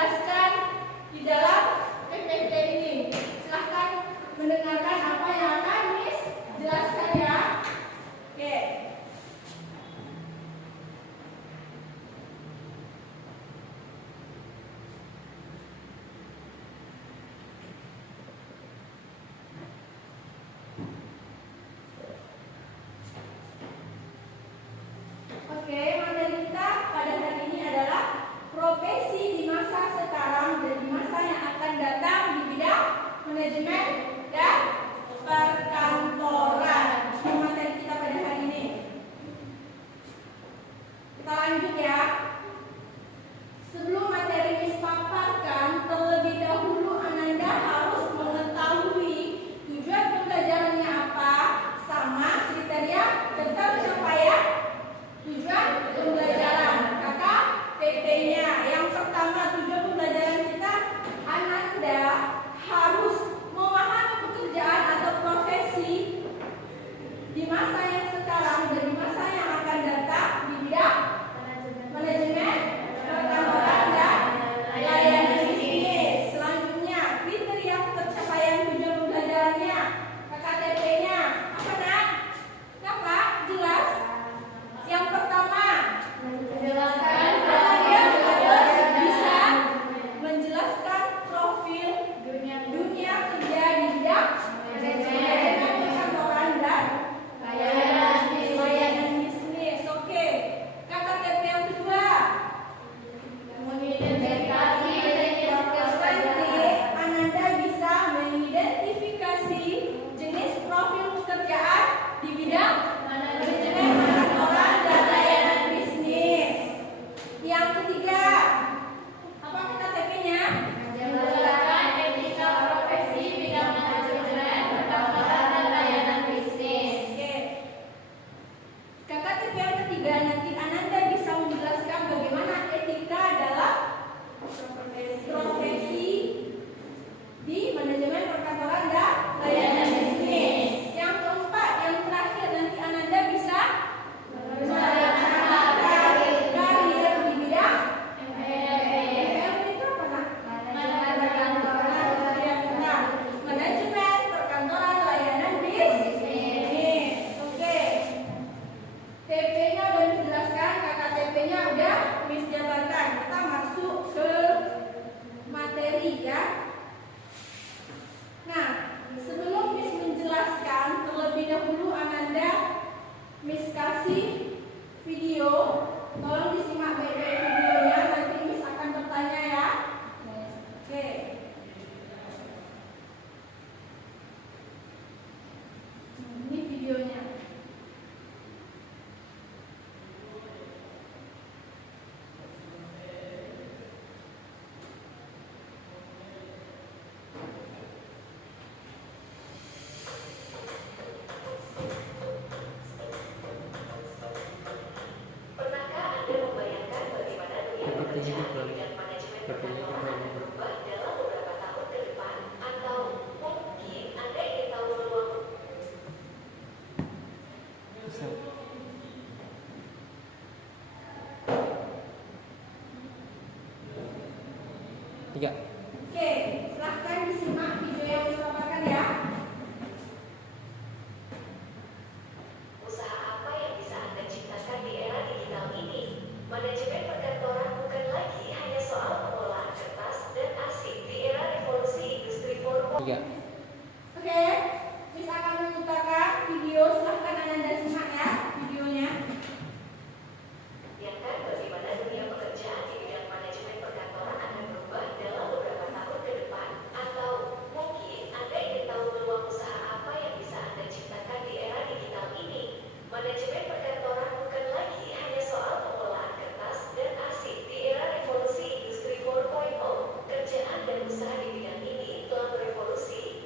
jelaskan di dalam PPT ini. Silahkan mendengarkan apa yang akan Miss jelaskan ya. Oke. Oke, materi kita pada hari ini adalah profesi di masa sekarang dan di masa yang akan datang di bidang manajemen dan perkantoran. Ini materi kita pada hari ini. Kita lanjut ya. Sebelum materi Miss paparkan, terlebih dahulu Ananda harus mengetahui tujuan pembelajarannya apa sama kriteria tentang pencapaian tujuan pembelajaran. Kakak PP-nya. Yang pertama, tujuan pembelajaran kita, Ananda harus memahami pekerjaan atau profesi di masa yang sekarang dan di masa yang akan datang di bidang manajemen, perkantoran dan layanan bisnis. Selanjutnya, kriteria pencapaian tujuan pembelajarannya, KKTP-nya. Apa nak? Kenapa? Jelas? Yang pertama, menjelaskan dia harus bisa menjelaskan profil dunia kerja di bidang manajemen perkantoran dan layanan bisnis. Oke. KKTP yang kedua, mengidentifikasi nanti Ananda bisa mengidentifikasi jenis profil pekerjaan di bidang manajemen perkantoran dan layanan bisnis. Yang ketiga, apa KKTP-nya? Menjelaskan etika profesi bidang manajemen perkantoran dan layanan bisnis. Oke. KKTP yang ketiga, nanti Ananda bisa menjelaskan bagaimana etika dalam profesi di manajemen perkantoran dan layanan bisnis. Yang keempat, yang terakhir, nanti Ananda bisa merencanakan karir di bidang MPM itu apa nak? Manajemen perkantoran layanan bisnis. Oke. TP-nya udah dijelaskan, KKTP-nya udah Miss jabarkan. Kita masuk ke materi ya. Nah, sebelum Miss menjelaskan, terlebih dahulu Ananda Miss kasih video. Tolong disimak baik-baik videonya, nanti Miss akan bertanya ya. Oke. Ini videonya. Pernahkah Anda membayangkan bagaimana dunia pekerjaan di bidang manajemen perkantoran akan berubah dalam beberapa tahun ke depan? Atau mungkin Anda ingin tahu peluang Tiga. Oke, silahkan disimak video yang disampaikan ya. usaha apa yang bisa Anda ciptakan di era digital ini? Manajemen perkantoran bukan lagi hanya soal pengelolaan kertas dan arsip di era revolusi industri 4.0. Tiga. Oke, Miss akan memutarkan video. Silahkan Ananda simak ya videonya. Bayangkan bagaimana dunia pekerjaan di bidang manajemen perkantoran akan berubah dalam beberapa tahun ke depan? Atau mungkin Anda ingin tahu peluang usaha apa yang bisa Anda ciptakan di era digital ini? Manajemen perkantoran bukan lagi hanya soal pengelolaan kertas dan arsip di era revolusi industri 4.0. Kerjaan dan usaha di bidang ini telah berevolusi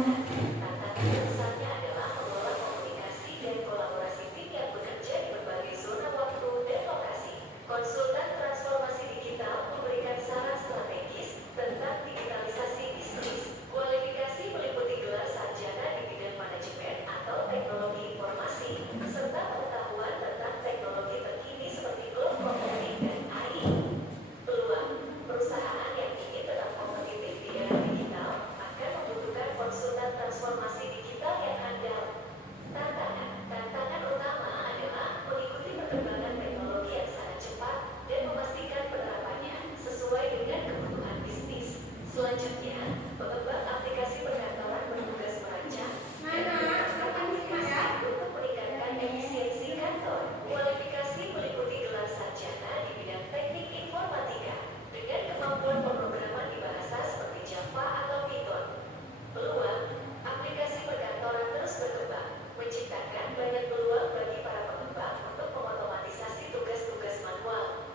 Tantangan terbesarnya adalah mengelola komunikasi dan kolaborasi tim yang bekerja di berbagai zona waktu dan lokasi. Konsultan transformasi digital memberikan saran strategis tentang digitalisasi bisnis. Kualifikasi meliputi gelar sarjana di bidang manajemen atau teknologi informasi, serta pengetahuan tentang teknologi terkini seperti cloud computing dan AI. Peluang perusahaan yang ingin tetap kompetitif di era digital akan membutuhkan konsultan transformasi digital yang handal. Tantangan utama adalah mengikuti perkembangan teknologi yang sangat cepat dan memastikan penerapannya sesuai dengan kebutuhan bisnis. Selanjutnya, pengembang aplikasi perkantoran bertugas merancang dan mengembangkan aplikasi untuk meningkatkan efisiensi kantor. Kualifikasi meliputi gelar sarjana di bidang teknik informatika dengan kemampuan pemrograman di bahasa seperti Java atau Python. Peluang aplikasi perkantoran terus berkembang, menciptakan banyak peluang bagi para pengembang untuk mengotomatisasi tugas-tugas manual.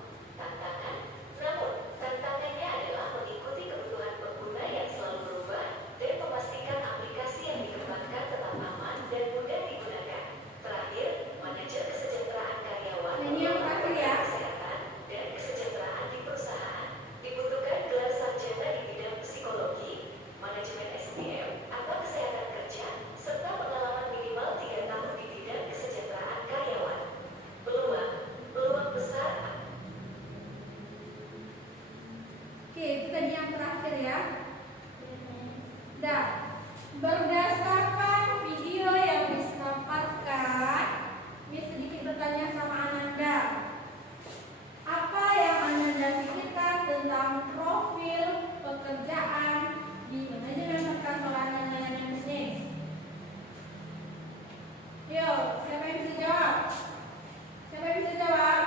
Tantangannya adalah mengikuti kebutuhan pengguna yang selalu berubah dan memastikan aplikasi yang dikembangkan tetap aman dan mudah digunakan. Terakhir, manajer kesejahteraan karyawan, Ini yang terakhir ya. kesehatan dan kesejahteraan di perusahaan. Dibutuhkan gelar sarjana di bidang psikologi, manajemen SDM, atau kesehatan kerja, serta pengalaman minimal 3 tahun di bidang kesejahteraan karyawan. Peluang besar. Oke, itu tadi yang terakhir ya. Nah, berdasarkan video yang Miss dapatkan, Miss sedikit bertanya sama Ananda. Apa yang Ananda pikirkan tentang profil pekerjaan di manajemen perkantoran dan layanan bisnis? Yo, siapa yang bisa jawab? Siapa yang bisa jawab?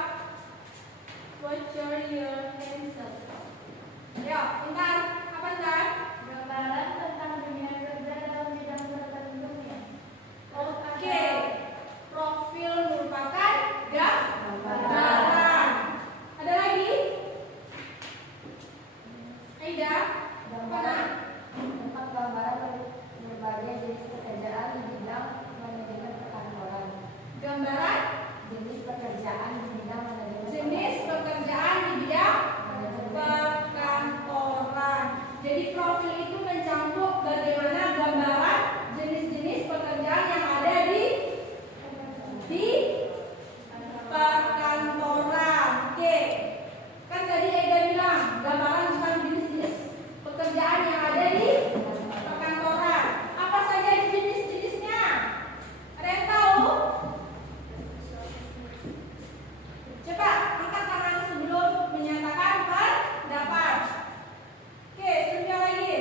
What's your answer? Ayo, bentar. Apa bentar? Gambaran tentang dunia kerja dalam bidang tertentunya. Oke. Profil merupakan gambaran. Ada lagi? Aida? Gambaran tentang gambaran berbagai jenis pekerjaan di bidang manajemen perkantoran. Gambaran Jenis pekerjaan di bidang manajemen jenis pekerjaan di bidang perkantoran. Jadi profil itu mencakup bagaimana gambaran jenis-jenis pekerjaan yang ada di perkantoran. Oke. Kan tadi Ega bilang gambaran tentang jenis-jenis pekerjaan yang ada di perkantoran. Apa saja jenis-jenisnya? Ada yang tahu? Cepat angkat tangan sebelum menyatakan pendapat. Oke, sebelumnya lagi.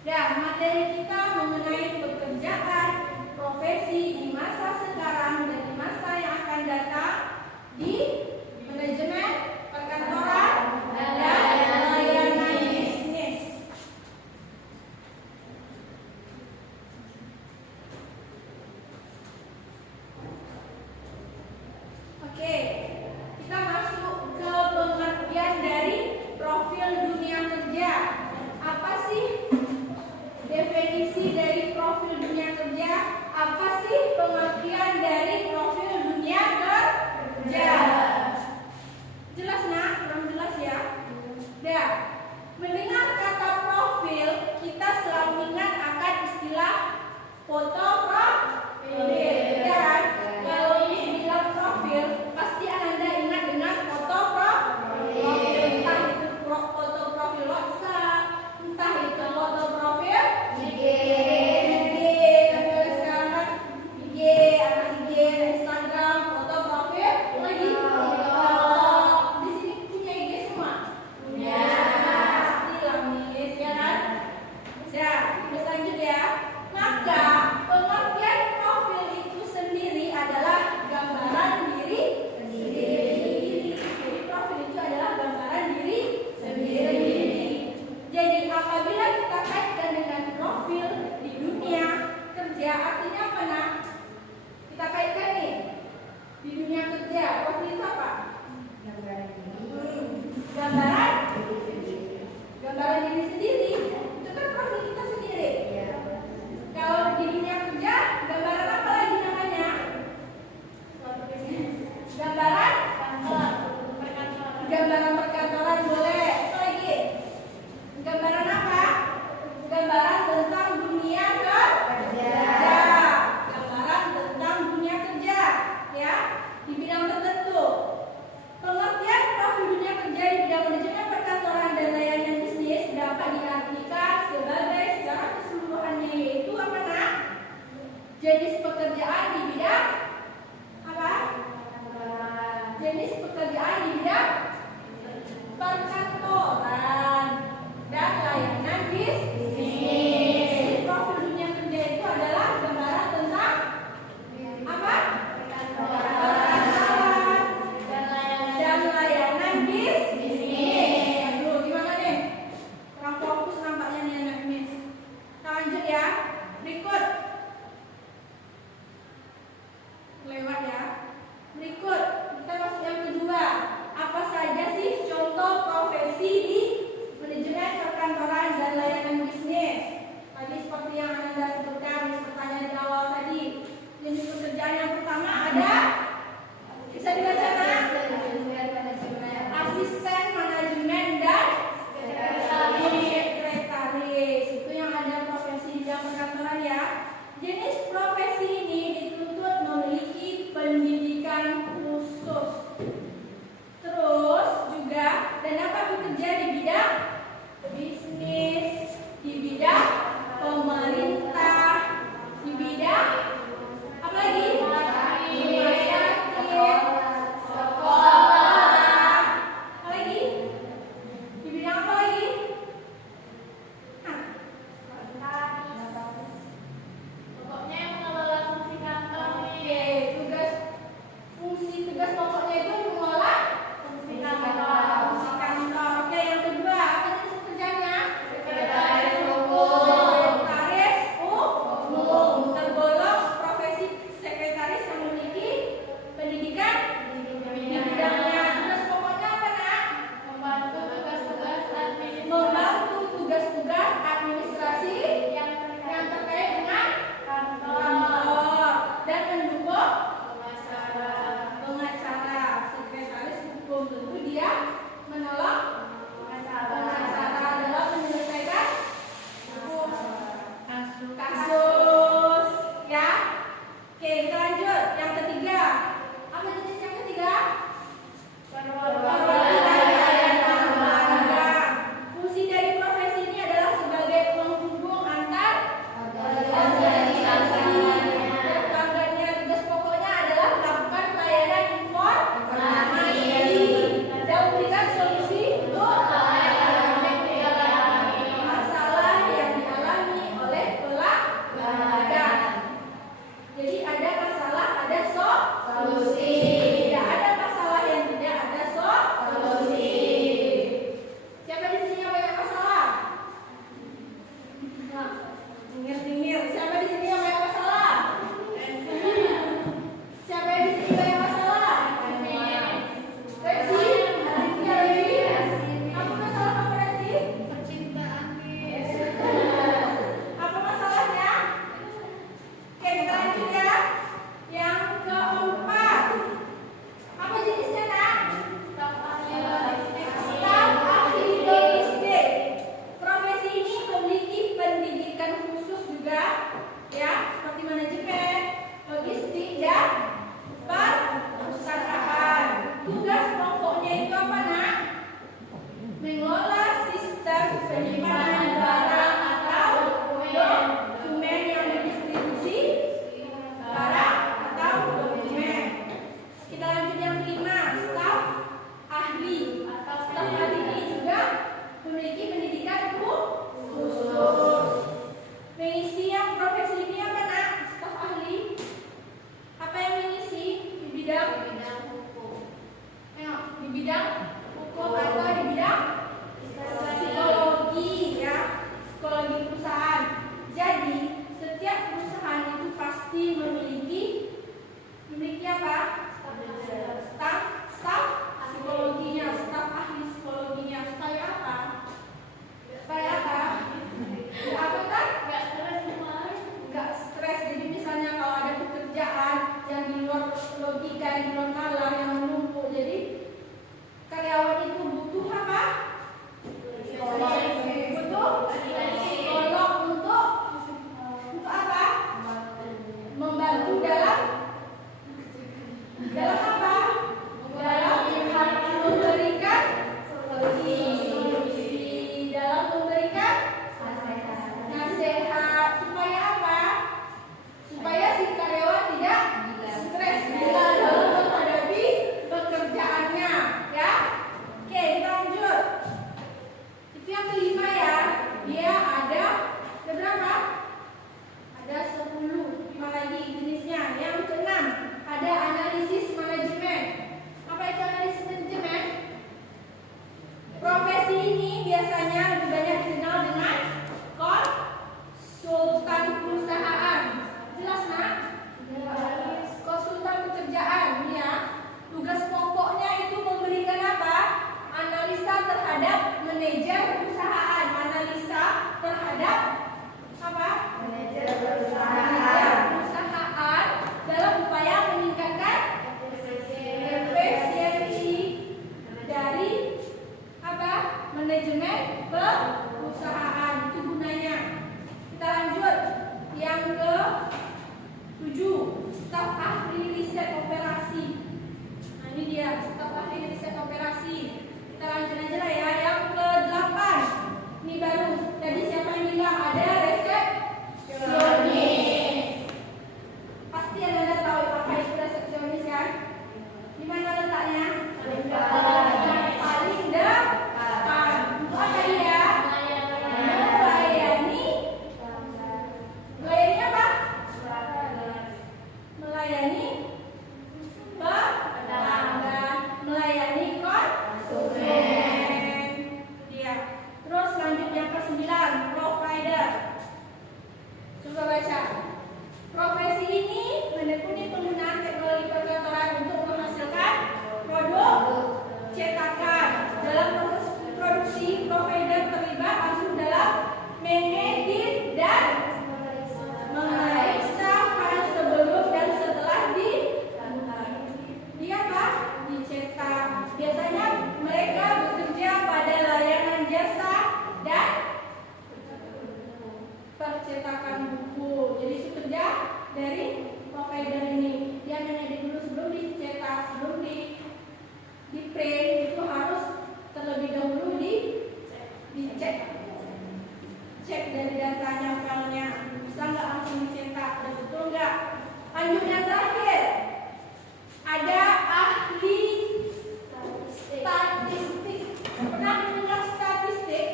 Dan materi kita mengenai pekerjaan, profesi di masa sekarang dan di masa yang akan datang di manajemen perkantoran dan layanan bisnis. Oke, kita masuk ke pengertian dari profil dunia kerja. Apa sih definisi dari profil dunia kerja? Apa sih pengertian dari profil dunia kerja? Jelas nak? Kurang jelas ya? Dah. Mendengar kata profil, kita selalu ingat akan istilah foto profil. Dan kalau dibilang profil, pasti Anda ingat dengan foto profil. Entah itu foto profil WhatsApp, entah itu foto profil IG, sekarang IG, anak IG, Instagram, foto profil lagi TikTok. Di sini punya IG semua? Punya. Pastilah Miss, ya kan? Sudah, terus lanjut ya. Maka pengertian profil itu sendiri adalah gambaran diri sendiri. Jadi profil itu adalah gambaran diri sendiri. Jadi apabila kita kaitkan dengan profil di dunia kerja, artinya apa nak? Kita kaitkan nih di dunia kerja, profil itu apa? Gambaran diri sendiri. Itu kan profil kita sendiri. Kalau di dunia kerja, gambaran apa lagi namanya? Gambaran perkantoran boleh. Apa lagi? Gambaran apa? Gambaran tentang dunia kerja. Gambaran tentang dunia kerja, ya, di bidang tertentu. Pengertian profil dunia kerja di bidang manajemen perkantoran dan layanan bisnis dapat diartikan sebagai secara keseluruhannya, yaitu apa nak? Jenis pekerjaan di bidang apa? Jenis pekerjaan di bidang perkantoran dan layanan bisnis. Profil dunia kerja itu adalah gambaran tentang apa? Perkantoran dan layanan bisnis. Aduh, gimana nih? Kurang fokus nampaknya nih anak Miss. Kita lanjut ya. Berikut. Lewat ya. Berikut, kita masuk yang kedua. Apa saja sih contoh profesi di manajemen perkantoran dan layanan bisnis? dari provider ini. Dia menjadi dulu sebelum dicetak, sebelum di print itu harus terlebih dahulu dicek dari datanya, filenya, bisa nggak langsung dicetak, dan betul nggak. Lanjut yang terakhir, ada ahli statistik. Pernah mendengar statistik?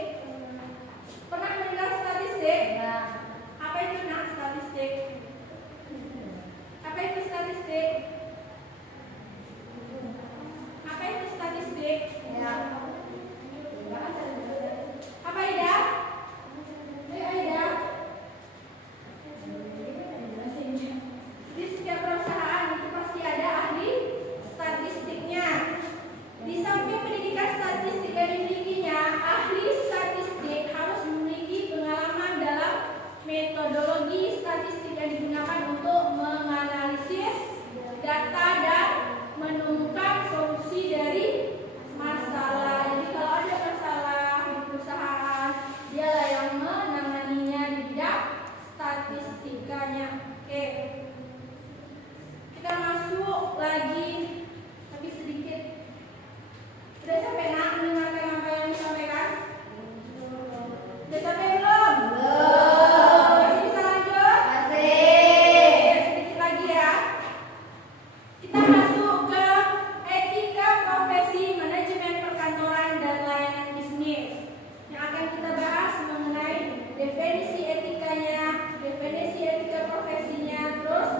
Pernah mendengar statistik? Apa itu statistik? Apa itu statistik? Apa itu statistik? Apa Ida? Ida? Di setiap perusahaan itu pasti ada ahli statistiknya. Di samping pendidikan statistik yang dimilikinya, ahli statistik harus memiliki pengalaman dalam metodologi statistik yang digunakan untuk menganalisis data dan menemukan solusi dari masalah. Jadi kalau ada masalah di perusahaan, dialah yang menanganinya di bidang statistikanya. Oke, kita masuk lagi tapi sedikit. Sudah sampai mendengarkan apa yang disampaikan? Sudah sampai belum? Masih bisa lanjut? Masih. Sedikit lagi ya. Kita masuk ke etika profesi manajemen perkantoran dan layanan bisnis. Yang akan kita bahas mengenai definisi etikanya, definisi etika profesinya, terus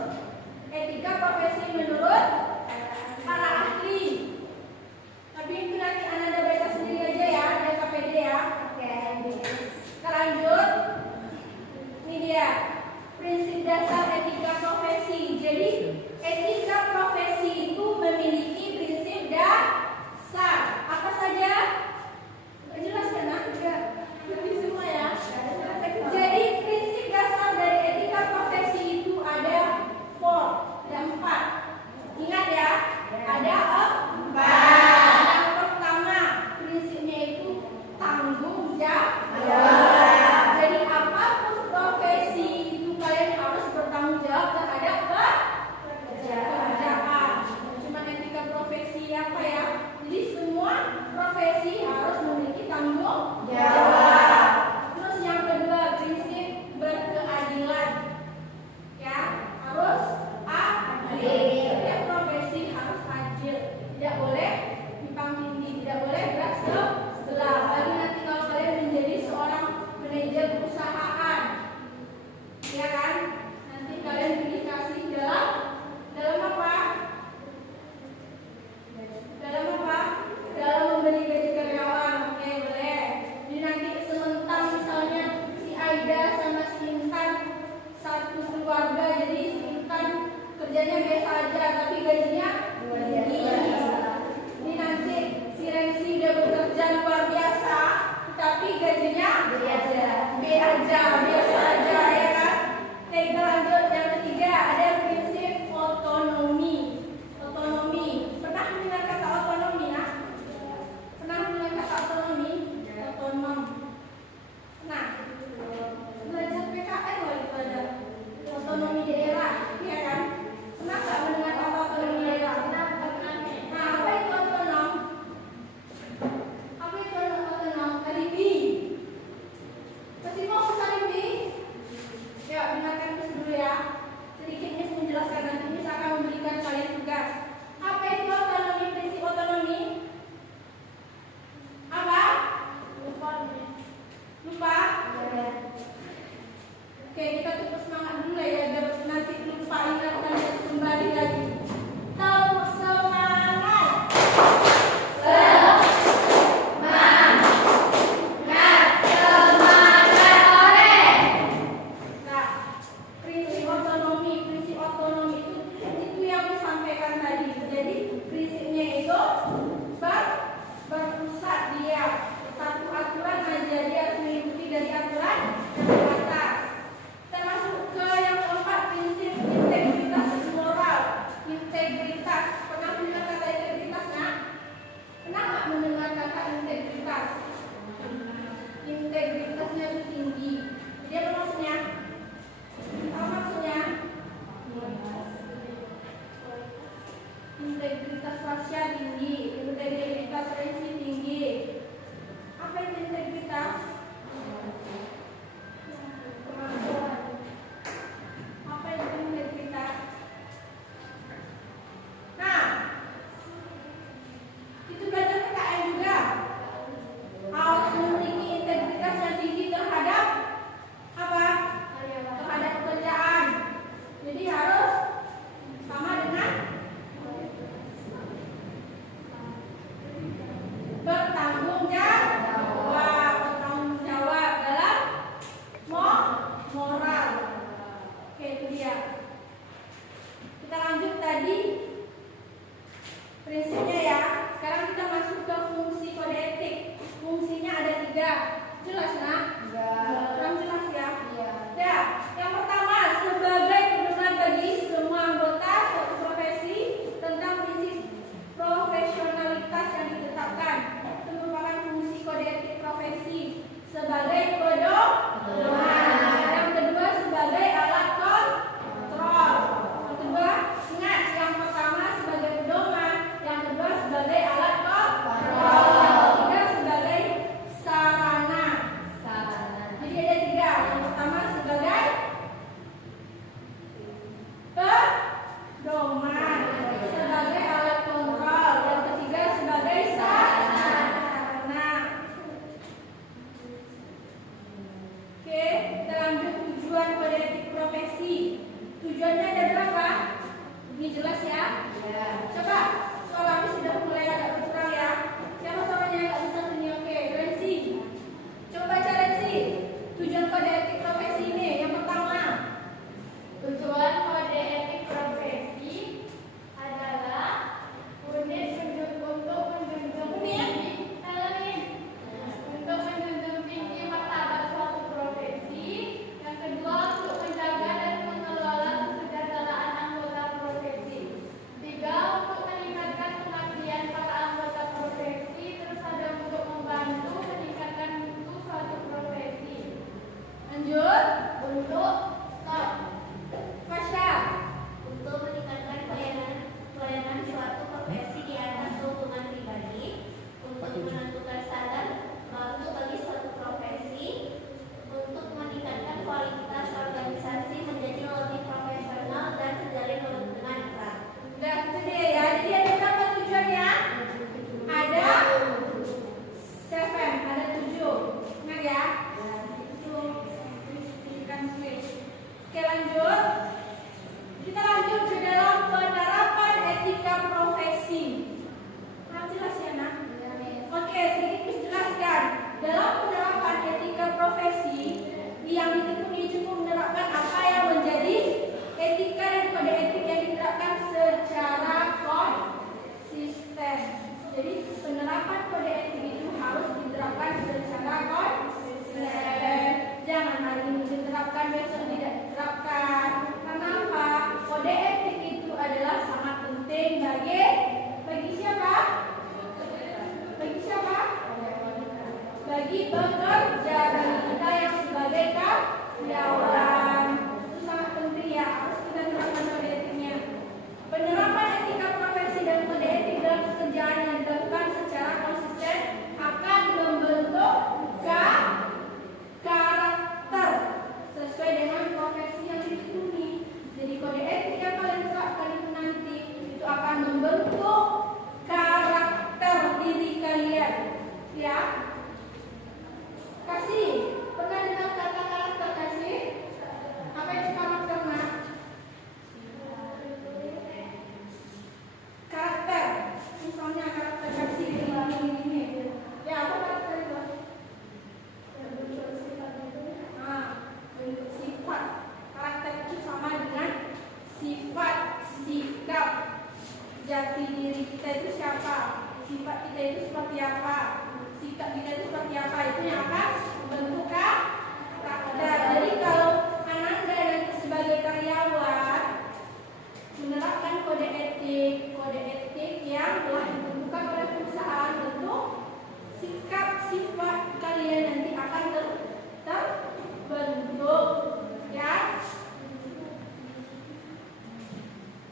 etika profesi menurut para ahli. Tapi itu nanti Anda baca sendiri aja ya, di KPD ya. Oke. Kita lanjut. Ini dia prinsip dasar etika profesi. Jadi etika profesi itu memiliki prinsip dasar. Apa saja? Jelas kan? Lebih semua ya. Jadi prinsip dasar dari etika profesi itu ada 4. Ingat ya, ada 4. Yang pertama, prinsipnya itu tanggung jawab. Jadi apapun profesi itu kalian harus bertanggung jawab terhadap pekerjaan. Cuma etika profesi apa ya? Jadi semua profesi harus memiliki tanggung jawab. Terus yang kedua, prinsip berkeadilan. Ya, harus adil. Setiap profesi harus adil. Tidak boleh timpang tindih, tidak boleh berat sebelah. Bagi nanti kalau kalian menjadi seorang manajer perusahaan, ya kan? Nanti kalian dikasih dalam apa? Dalam apa? Dalam memberi gaji karyawan. Oke, boleh. Jadi nanti sementara misalnya si Aida sama si Intan satu keluarga, jadi si Intan kerjanya biasa aja tapi gajinya tinggi. Ini nanti si Rensi udah bekerja luar biasa tapi gajinya biasa aja ya kan. Oke, kita lanjut yang ketiga, ada prinsip otonomi. Pernah mendengar kata otonomi ya? Pernah mendengar kata otonomi? Otonom. Nah, belajar PKN loh itu ada otonomi daerah, ya kan? Pernah nggak mendengar kata otonomi daerah? Nah, apa itu otonom? Apa itu otonom? Alibi. Masih mau alibi? Ya, dengarkan terus dulu ya. Sedikit Miss menjelaskan, nanti Miss akan memberikan kalian tugas. Apa itu otonomi? Prinsip otonomi? Apa? Lupa? Oke, kita cukup semangat dulu ya, biar nanti lupa ingatan dan kembali lagi. Tepuk semangat. Semangat. tujuan kode etik profesi. Tujuannya ada berapa? Ini jelas ya? Coba, suara sudah mulai agak berkurang ya. Siapa suaranya nggak bisa bunyi? Oke, Rensi. Coba baca Rensi. Tujuan kode etik profesi ini yang pertama. Tujuan kode etik profesi adalah unit untuk menjunjung tinggi untuk menjunjung tinggi martabat suatu profesi. Yang kedua, untuk menjaga dan mengelola kesejahteraan anggota profesi. Tiga, untuk meningkatkan pengabdian para anggota profesi. Terus ada untuk membantu meningkatkan mutu suatu profesi. Lanjut. Untuk Fasya. Untuk meningkatkan pelayanan suatu profesi di atas keuntungan pribadi, untuk menentukan standar baku bagi suatu profesi, untuk meningkatkan kualitas organisasi menjadi lebih profesional dan terjalin hubungan erat. Udah, itu dia ya. Jadi ada berapa tujuannya? Ada 7, ada 7. Ingat ya? Oke, lanjut. Kita lanjut ke dalam penerapan etika profesi. Jelas ya, Nak? Oke, sedikit jelaskan. Dalam penerapan etika profesi, yang ditekuni cukup menerapkan apa yang menjadi etika dan kode etik yang diterapkan secara konsisten. Jadi penerapan kode etik itu harus diterapkan secara konsisten. Jangan hari ini diterapkan, besok tidak diterapkan. Kenapa? Kode etik itu adalah sangat penting bagi siapa? Bagi siapa? Bagi pekerja, bagi kita yang sebagai karyawan. Itu sangat penting ya, harus kita terapkan kode etiknya. Penerapan etika profesi dan kode etik dalam pekerjaan yang dilakukan secara konsisten akan membentuk karakter sesuai dengan profesi yang ditekuni. Jadi kode etik yang kalian terapkan itu nanti itu akan membentuk karakter diri kalian. Ya. Kasih, pernah dengar kata karakter kasih? Apa itu karakter, Nak? Karakter. Misalnya karakter kasih ini. Ya, apa karakter itu? Bentuk sifat. Karakter itu sama dengan sifat, sikap. Jati diri kita itu siapa? Sifat kita itu seperti apa? Sikap kita itu seperti apa? Itu yang akan membentuk karakter. Jadi kalau Ananda dan sebagai karyawan menerapkan kode etik yang telah ditentukan oleh perusahaan, tentu sikap sifat kalian nanti akan terbentuk, ya.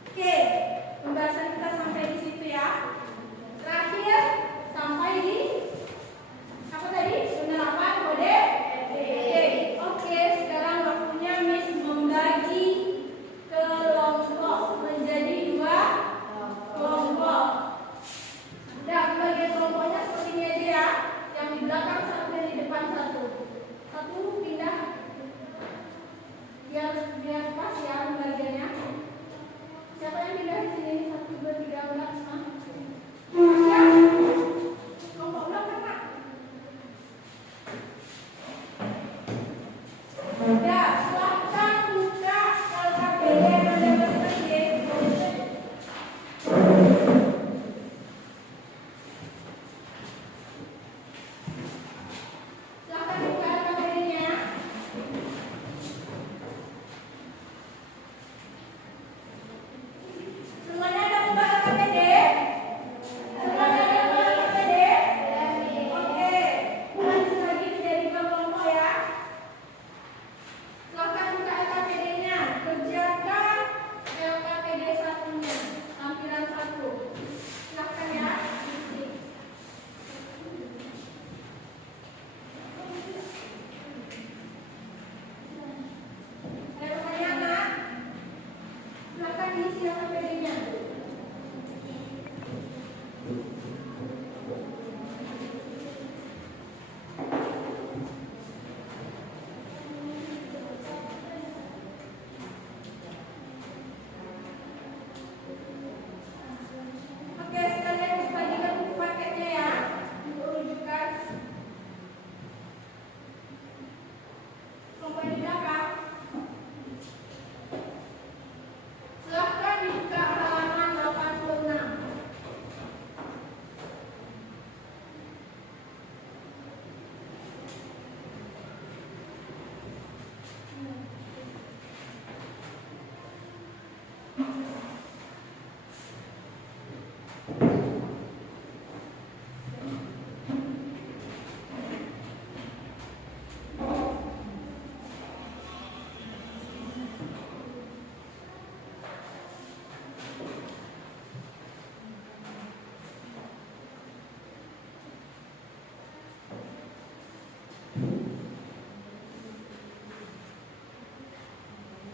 Oke, pembahasan kita sampai di situ ya. Terakhir sampai di apa tadi? Penerapan kode etik. Oke, sekarang waktunya Miss membagi kelompok menjadi 2 kelompok. Udah, bagian kelompoknya seperti ini aja ya. Yang di belakang satu dan di depan satu. Satu pindah biar pas ya pembagiannya. Siapa yang pindah di sini? 1, 2, 3, 4, 5. Ya. Kelompok belakang, Pak. Udah, silahkan buka LKPD yang ada masing-masing. Silahkan buka LKPD-nya. Semuanya ada buka LKPD? Semuanya ada buka LKPD? Oke, bagi menjadi 2 kelompok ya.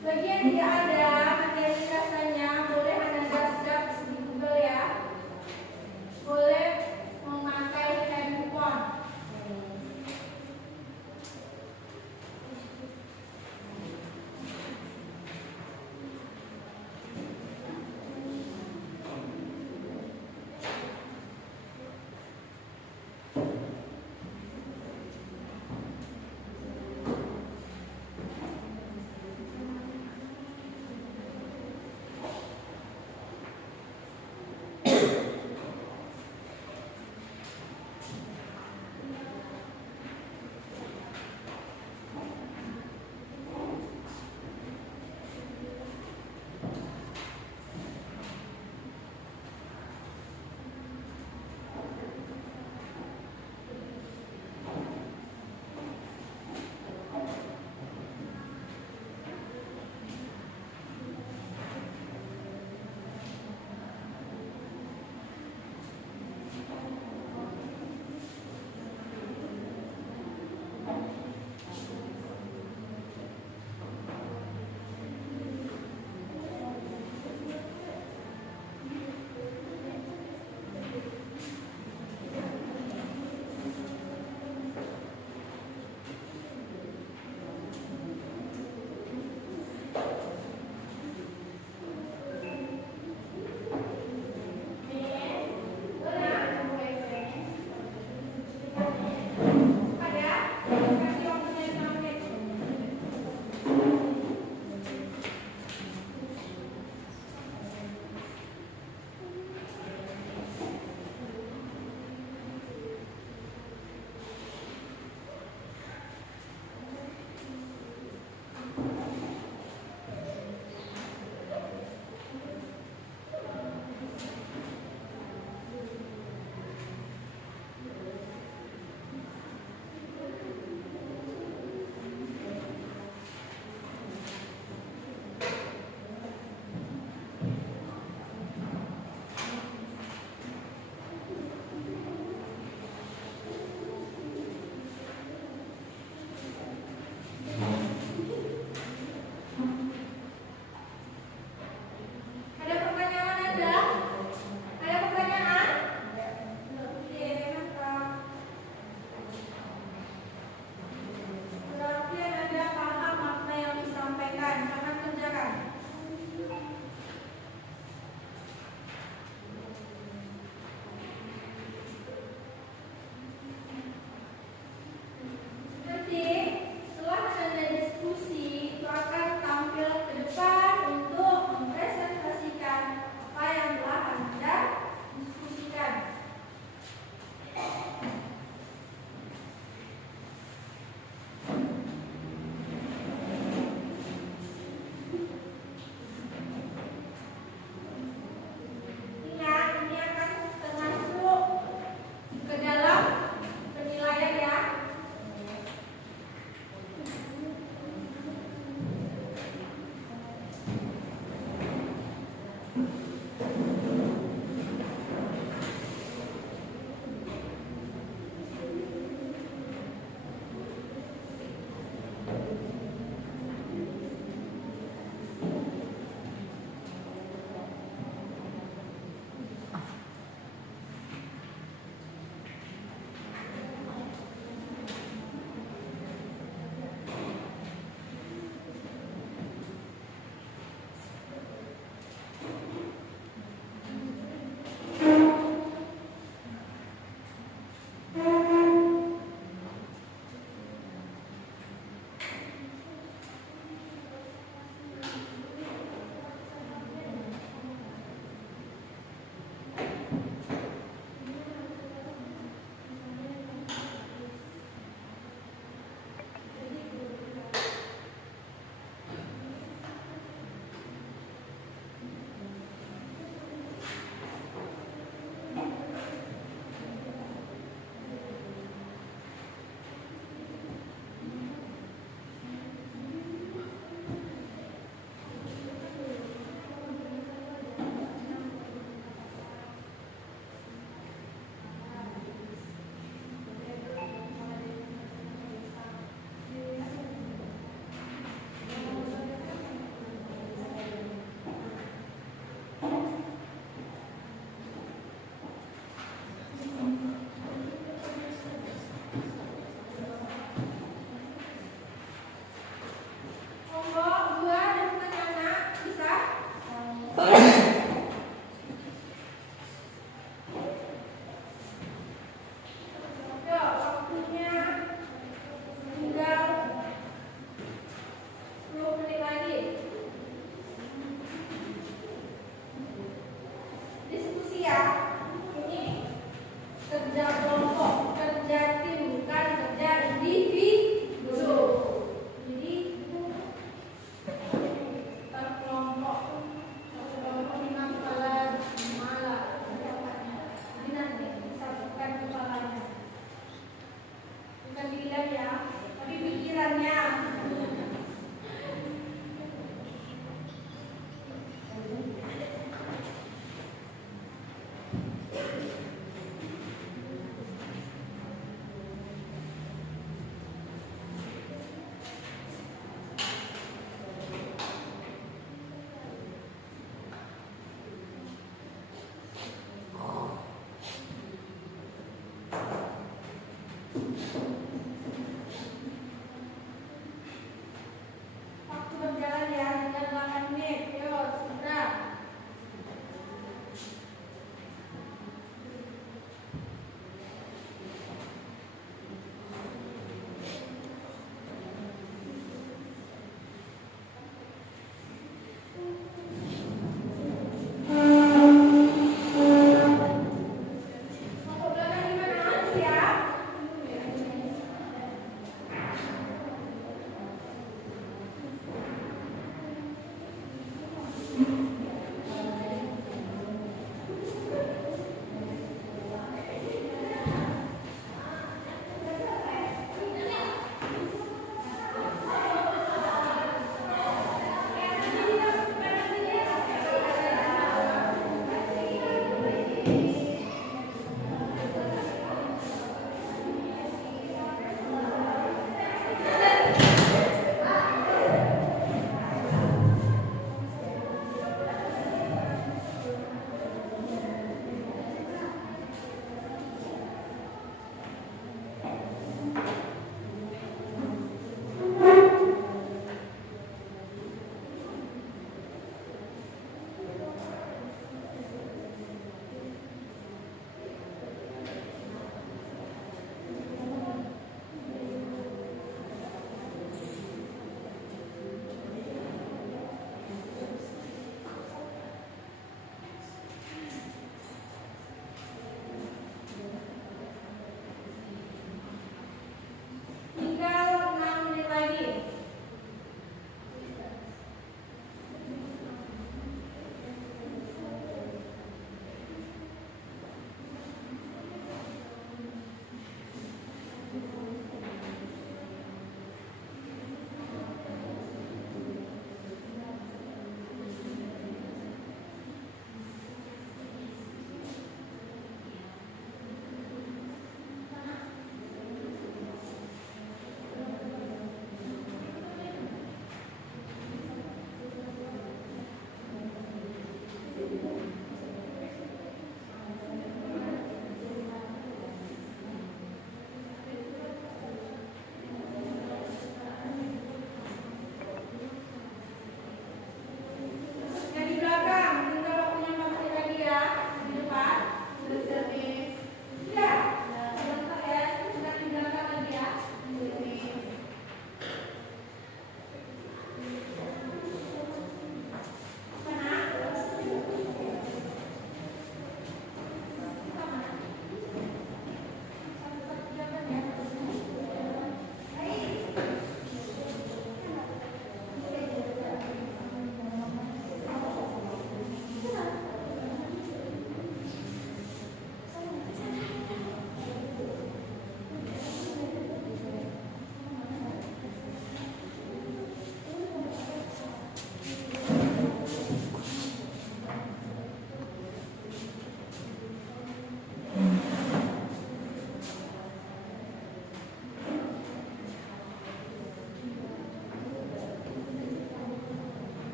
Bagi yang tidak ada materi rasanya, boleh Anda search di Google ya. Boleh memakai handphone.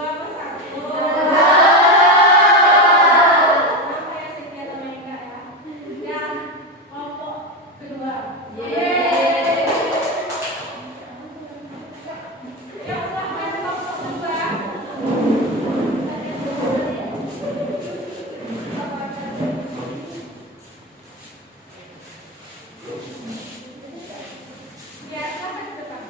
Dua persatu. Kenapa ya setia sama Eka ya? Dan kelompok kedua. Ya, silahkan kelompok kedua. Ya, silahkan ke depan.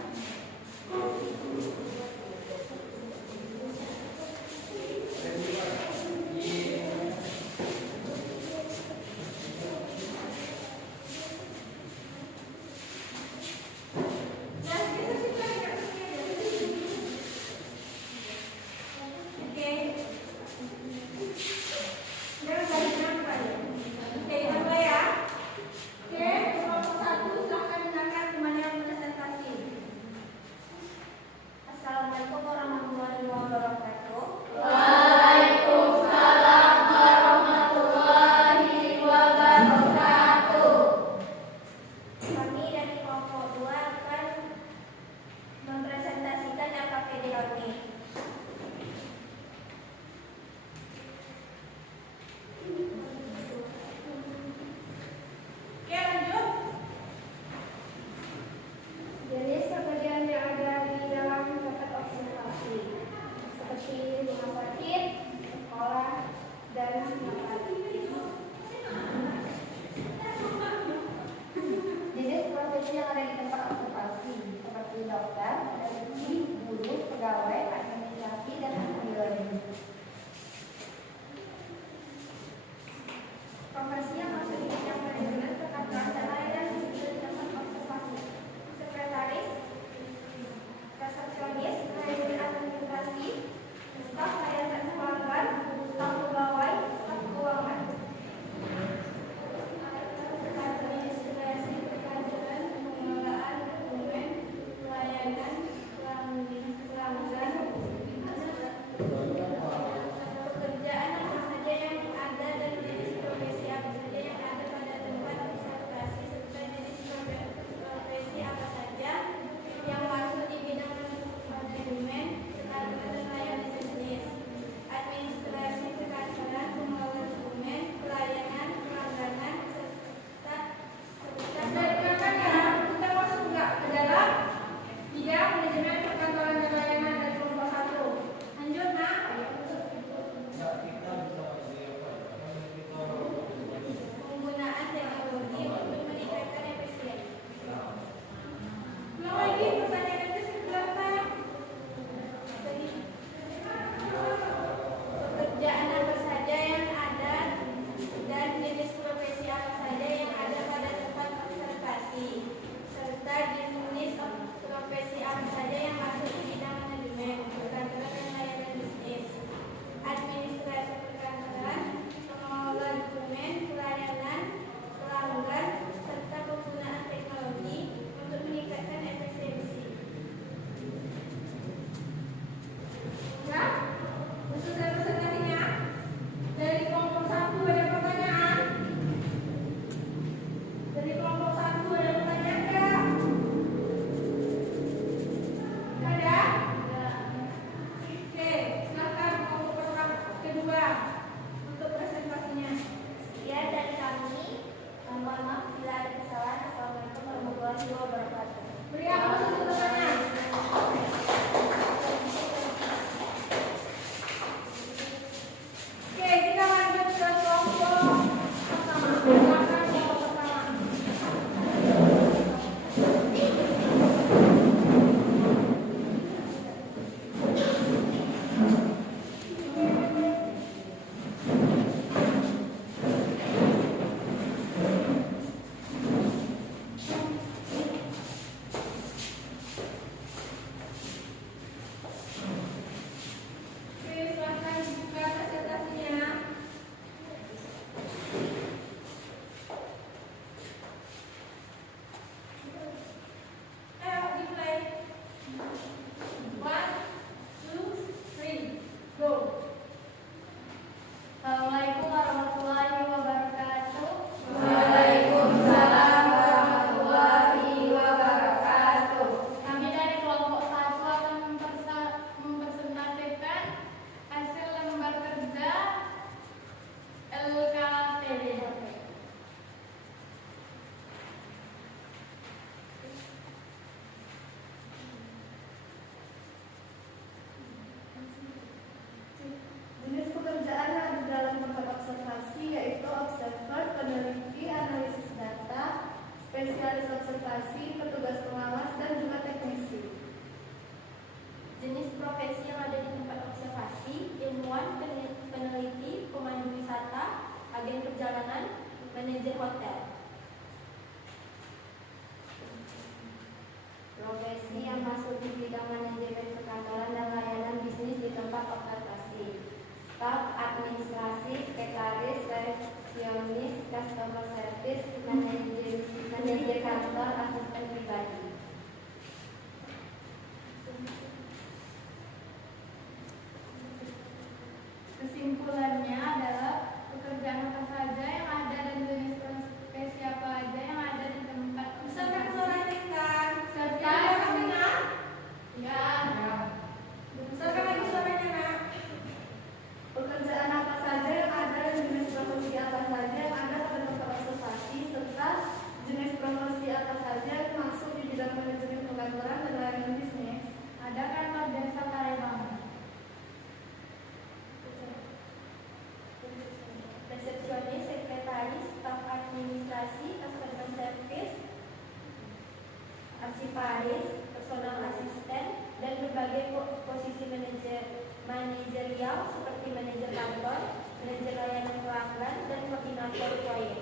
sosial seperti manajer kantor, manajer layanan pelanggan, dan koordinator proyek.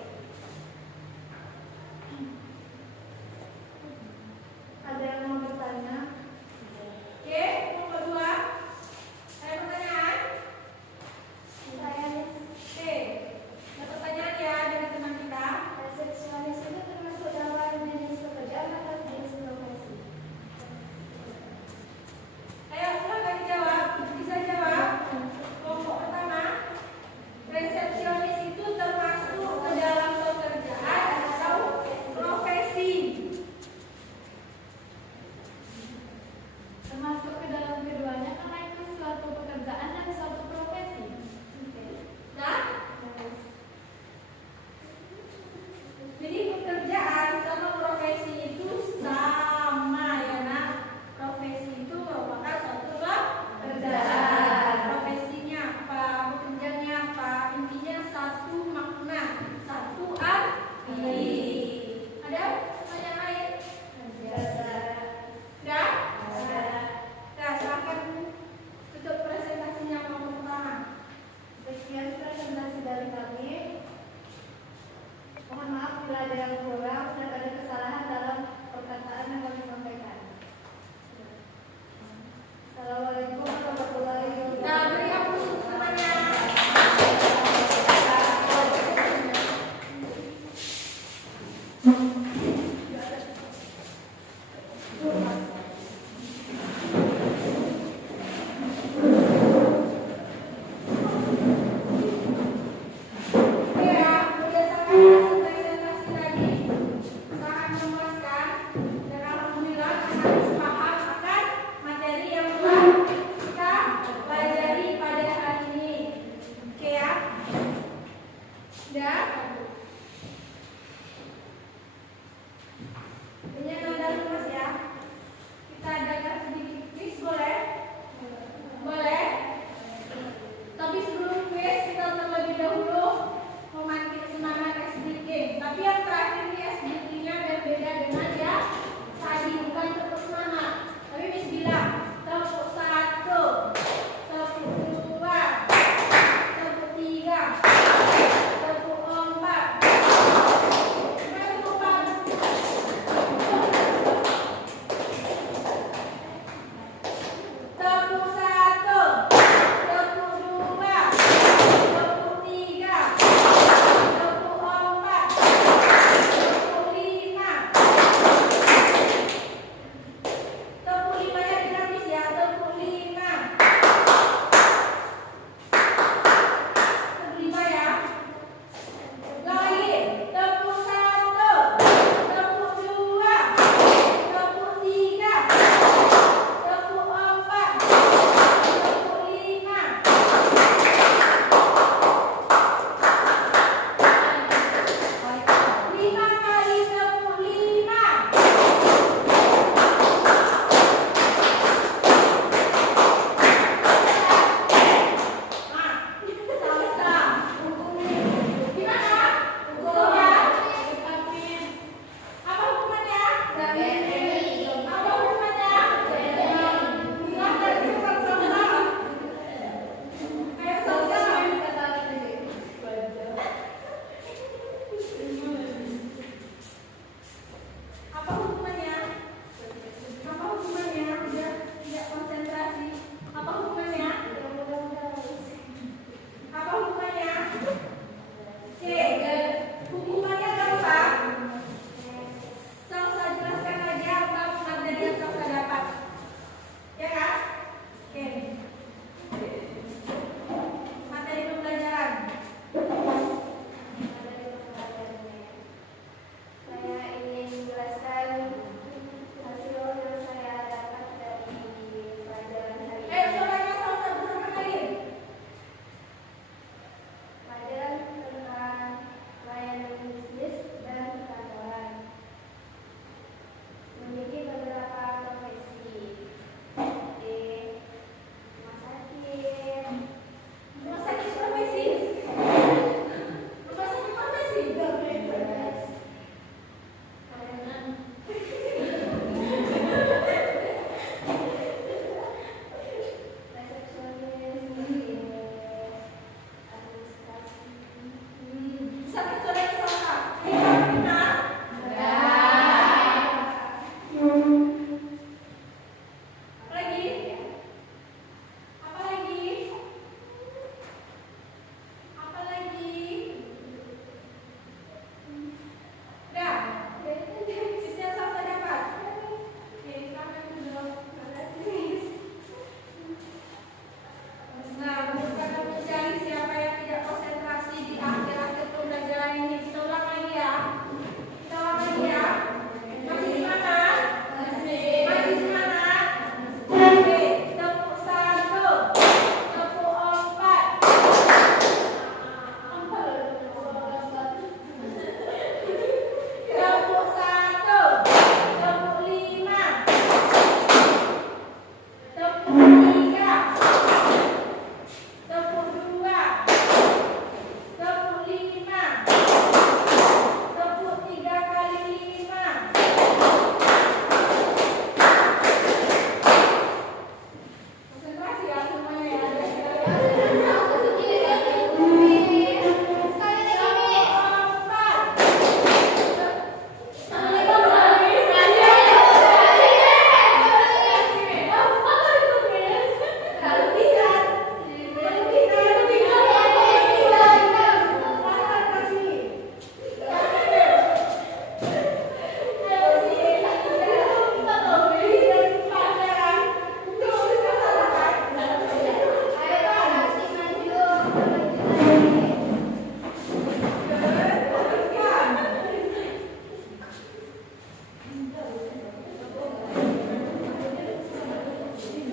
Ada yang mau bertanya? Oke, yang kedua. Ada pertanyaan? Saya Oke. Ada pertanyaan ya dari teman kita. seksualis itu termasuk dalam jenis pekerjaan atau jenis profesi? Ayo, silakan dijawab. Bisa jawab.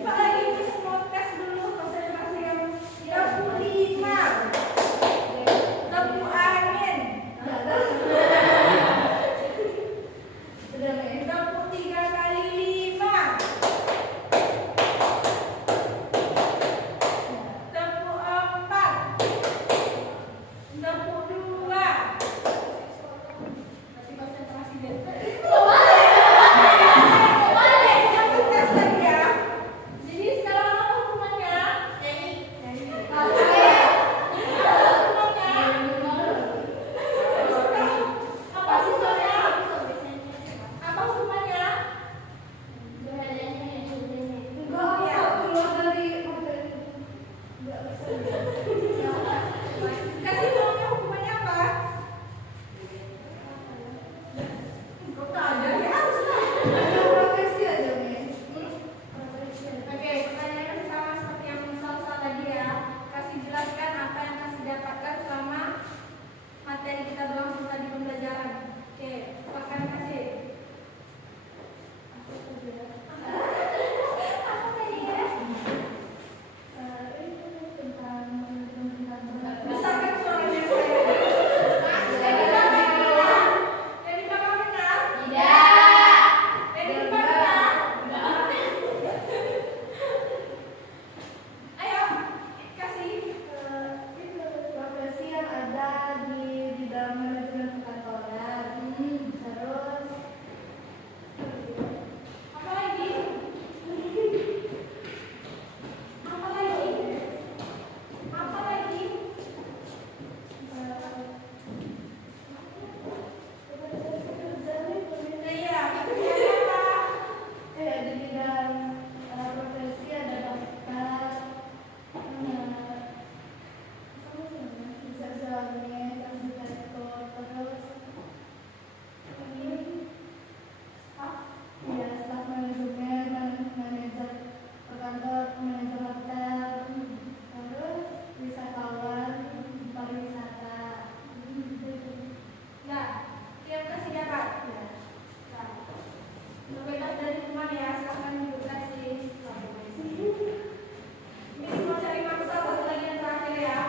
Coba lagi Miss mau tes dulu konsentrasi yang 35. Tepuk angin. Tepuk 3 kali 5. Tepuk 4. Tepuk 2. Berarti konsentrasi dia. Jangan tes lagi ya. Jadi sekarang apa hukumannya? Apa hukumannya? Apa hukumannya? Enggak ya, keluar dari materi. Enggak bisa. Kasih maunya hukumannya apa? Kok tak ada? Ya harus lah. Profesi aja nih. Oke, pertanyaannya masih sama seperti yang misal-misal tadi ya. Kasih jelaskan apa yang kasih dapatkan selama materi kita berlangsung tadi pembelajaran. Oke, silakan kasih. Apa tadi ya? Besarkan suaranya saya. Yang di belakang dengar? Yang di belakang dengar? Yang di depan dengar? Ayo, kasih. Profesi yang ada di bidang manajemen perkantoran. Terus Apa lagi? Apa lagi? Apa lagi? Iya, pekerjaannya apa? di bidang profesi ada dokter, bisa suami, arsitektur, terus staf manajemen, manajer perkantor, manajer hotel, terus wisatawan, pariwisata. Nah, yang kasih dapat. Nah, berbeda dari teman ya, silahkan ibu kasih. Miss mau cari mangsa satu lagi yang terakhir ya.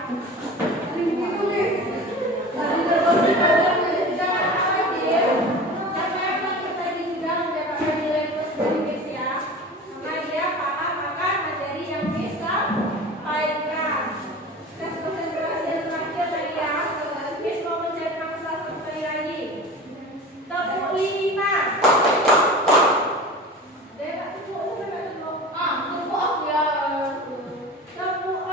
Jangan khawatir, siapa yang ikut tadi juga mendapatkan nilai plus dari Miss ya. Karena dia paham akan materi yang Miss sampaikan. Tes konsentrasi yang terakhir tadi ya. Miss mau mencari mangsa satu kali lagi. Tepuk 5. Dia tak tepuk, saya tak tepuk. Tepuk 6.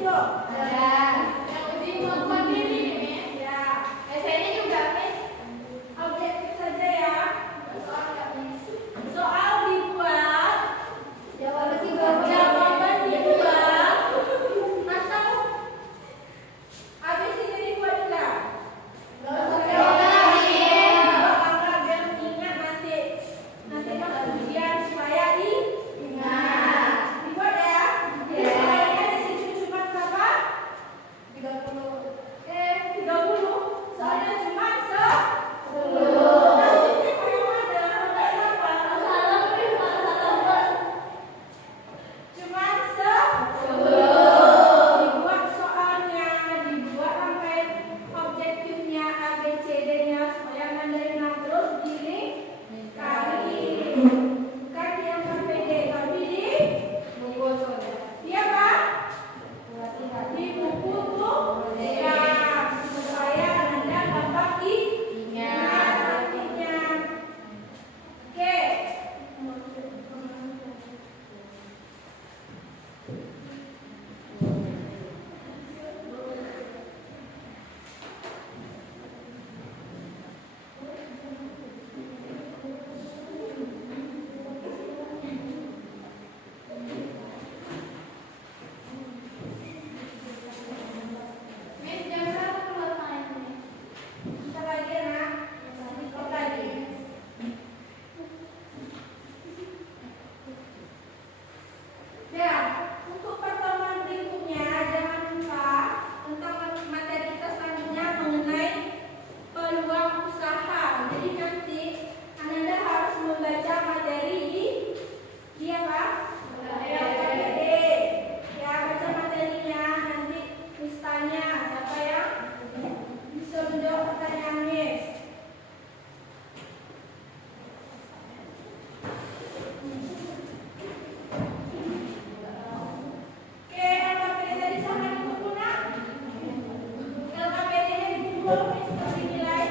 belum? Ada. Yang uji kemampuan diri nih, Miss. Ya. Esainya juga, Miss. Objektif saja ya. Soal nggak, Miss? Soal dibuat, Jawaban jawaban dibuat, atau habis ini dibuat juga. Enggak, biar ingat nanti pas ujian supaya diingat. Dibuat ya. Soalnya di situ cuma berapa? 30. 30. Soalnya cuma 10. Nasibnya kayak mana? Berapa? Cuman 10. Dibuat soalnya, dibuat sampai objektifnya, ABCD-nya supaya nandain terus gini kali. Bukan yang KPD, tapi di buku tuh. Iya Pak? Di buku tuh. Ya, supaya Anda dapat diingat artinya. Oke. Miss, jam berapa keluar main, Miss? Bentar lagi nak. Stop lagi. Ya, untuk pertemuan berikutnya jangan lupa tentang materi kita selanjutnya mengenai peluang usaha. Jadi nanti Anda harus membaca materi di apa? KPD. Ya, baca materinya nanti listanya siapa yang bisa menjawab pertanyaan Miss. Oke, LKPD tadi sama di buku nak? LKPD-nya di buku Miss kasih nilai.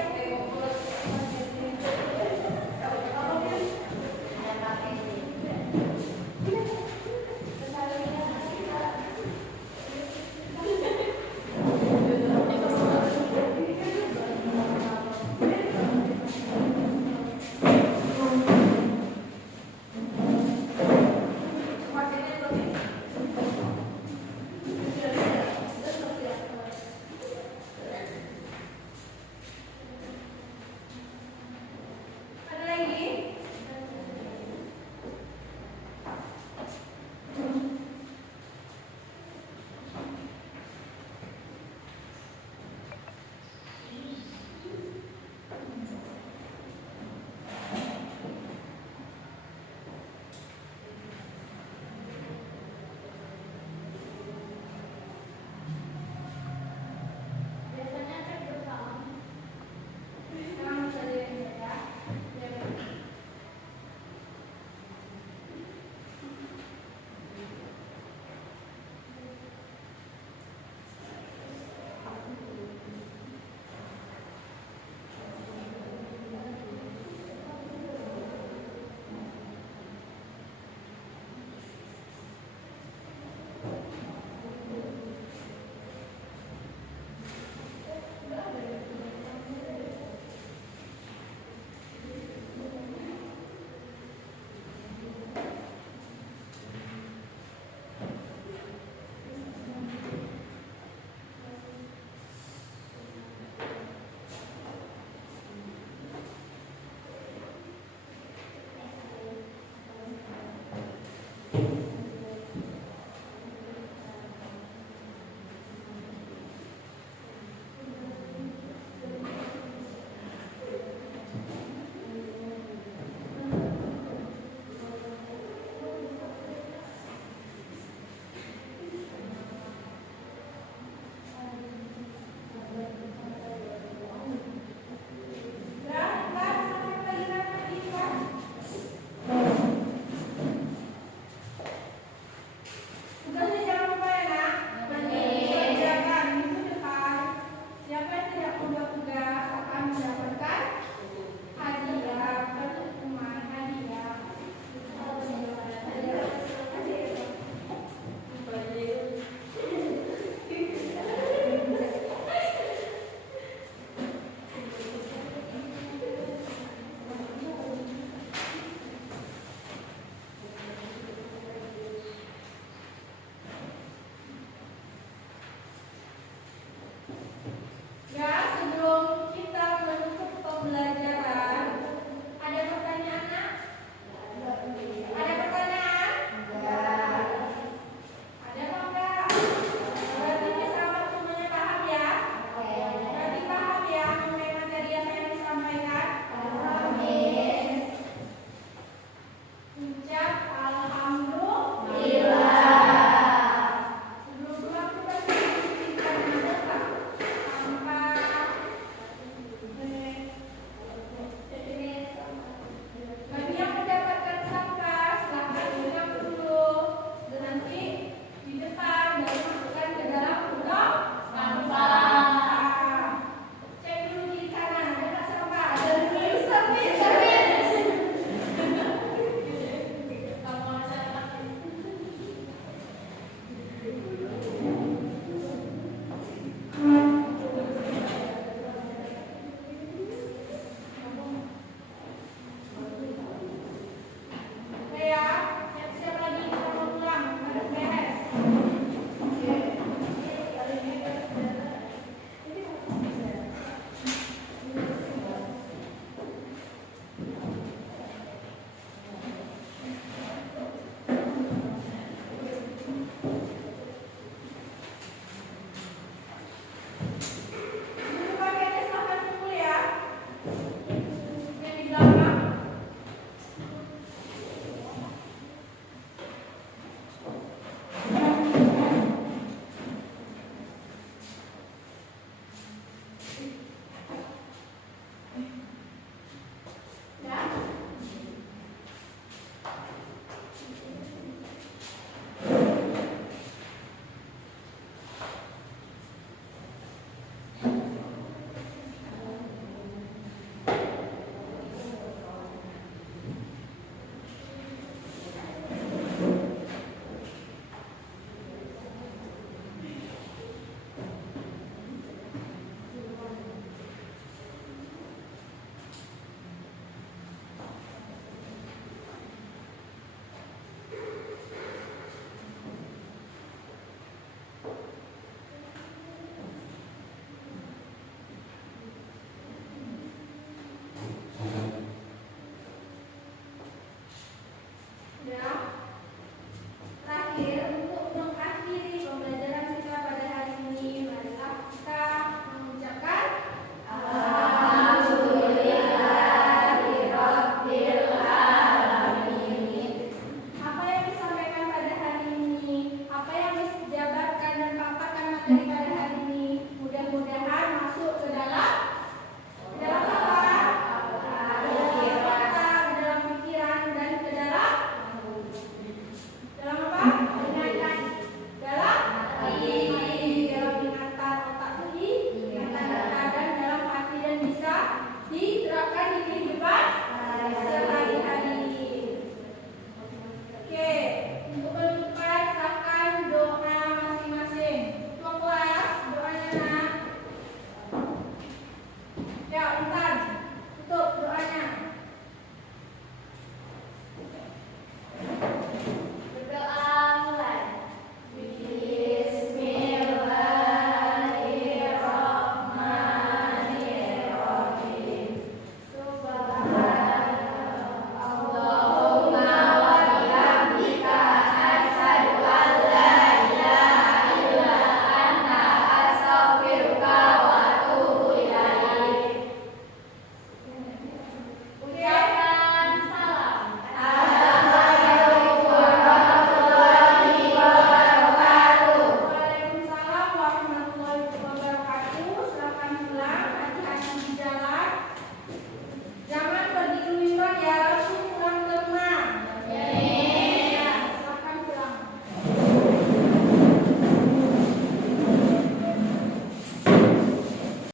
daripada